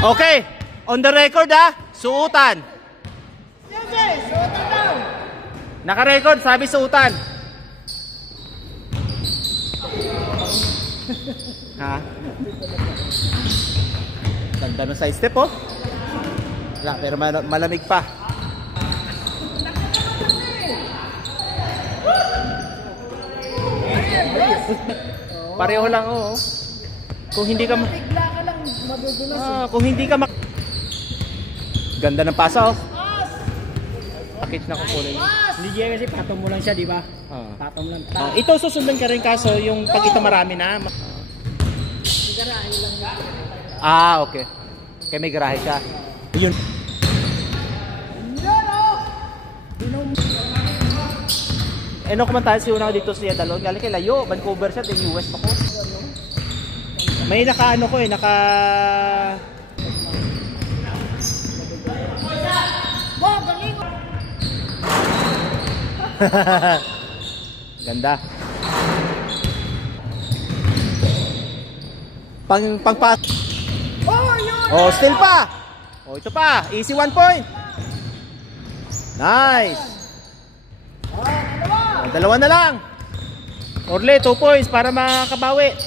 Okay, on the record ha, suutan. Sige, suotan daw. Naka-record, sabi suutan. Ha? Ganda ng side step oh. Wala, pero malamig pa. Pareho lang oh. Kung hindi ka bigla ka lang madudulas. kung hindi ka ganda ng pasa oh. Pakit na kukulay. Hindi Jay, kasi patong mo lang siya, di ba? Patong lang. Ito susundan ka rin kaso yung pag ito marami na. Sigarahin lang yun. Okay. Kaya may garahe siya. Yun. Ano kuman tayo si una dito sa Yadalon. Galing kay layo. Vancouver siya. Yung US pa ko. May naka ano ko eh. Naka... Wow, galing! Ganda. Pang Oh, yun! Oh, still pa. Oh, ito pa. Easy 1 point. Nice. Dalawa na lang. Orle, 2 points para makabawi.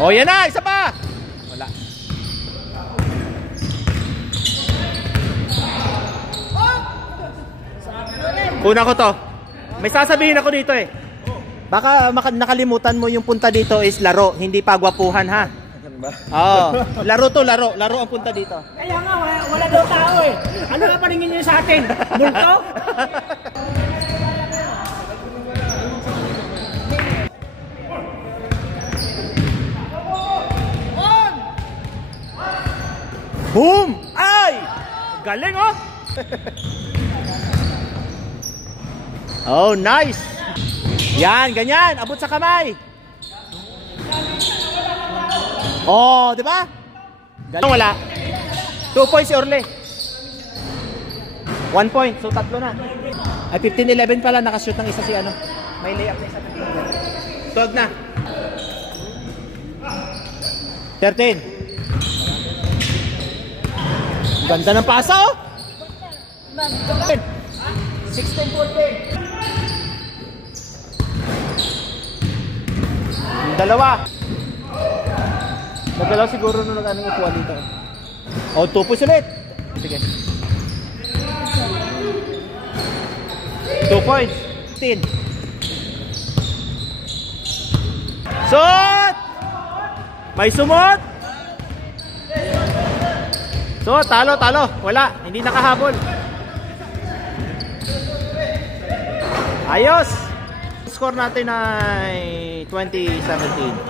Oh, yan na. Isa pa. Wala. Kuna ko to. May sasabihin ako dito eh. Baka nakalimutan mo yung punta dito is laro, hindi pagwapuhan ha. Oo. Laro to, laro. Laro ang punta dito. Kaya nga, wala daw tao eh. Ano nga paningin niyo sa atin? Multo? Boom! Ay! Galing oh! Oh, nice! Yan, ganyan. Abot sa kamay. Oh, di ba? Galing. Wala. 2 points si Orle. 1 point. So, tatlo na. Ay, 15-11 pala. Nakashoot ng isa si ano. May layup na isa. 12 na. 13. Ganda ng pasa oh. 16-14. Dalawa. Nagalaw siguro nung nag-anong upuan dito. O, 2 points ulit. Sige. 2 points. 15. Shot! May sumot! So, talo. Wala. Hindi nakahabol. Ayos! Score natin ay 20-17.